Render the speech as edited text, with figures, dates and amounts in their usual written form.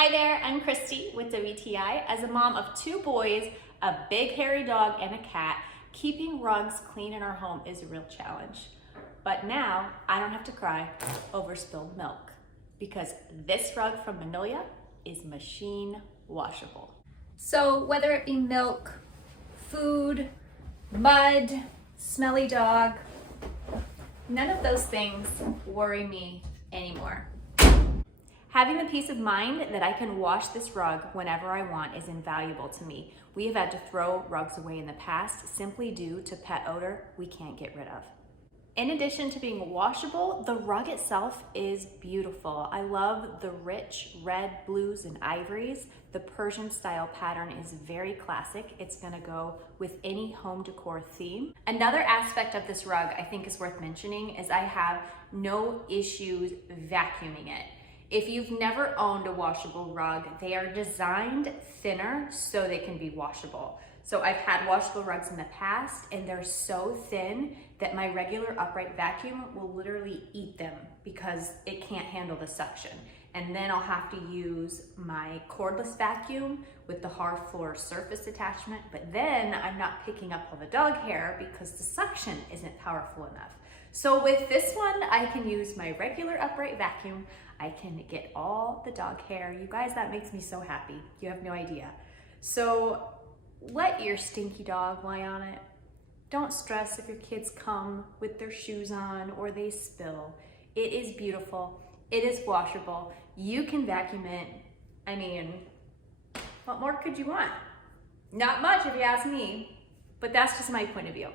Hi there, I'm Christy with WTI. As a mom of 2 boys, a big hairy dog, and a cat, keeping rugs clean in our home is a real challenge. But now I don't have to cry over spilled milk because this rug from Monolia is machine washable. So whether it be milk, food, mud, smelly dog, none of those things worry me anymore. Having the peace of mind that I can wash this rug whenever I want is invaluable to me. We have had to throw rugs away in the past simply due to pet odor we can't get rid of. In addition to being washable, the rug itself is beautiful. I love the rich red, blues, and ivories. The Persian style pattern is very classic. It's gonna go with any home decor theme. Another aspect of this rug I think is worth mentioning is I have no issues vacuuming it. If you've never owned a washable rug, they are designed thinner so they can be washable. So I've had washable rugs in the past and they're so thin that my regular upright vacuum will literally eat them because it can't handle the suction. And then I'll have to use my cordless vacuum with the hard floor surface attachment, but then I'm not picking up all the dog hair because the suction isn't powerful enough. So with this one, I can use my regular upright vacuum. I can get all the dog hair. You guys, that makes me so happy. You have no idea. So let your stinky dog lie on it. Don't stress if your kids come with their shoes on or they spill. It is beautiful. It is washable. You can vacuum it. I mean, what more could you want? Not much if you ask me, but that's just my point of view.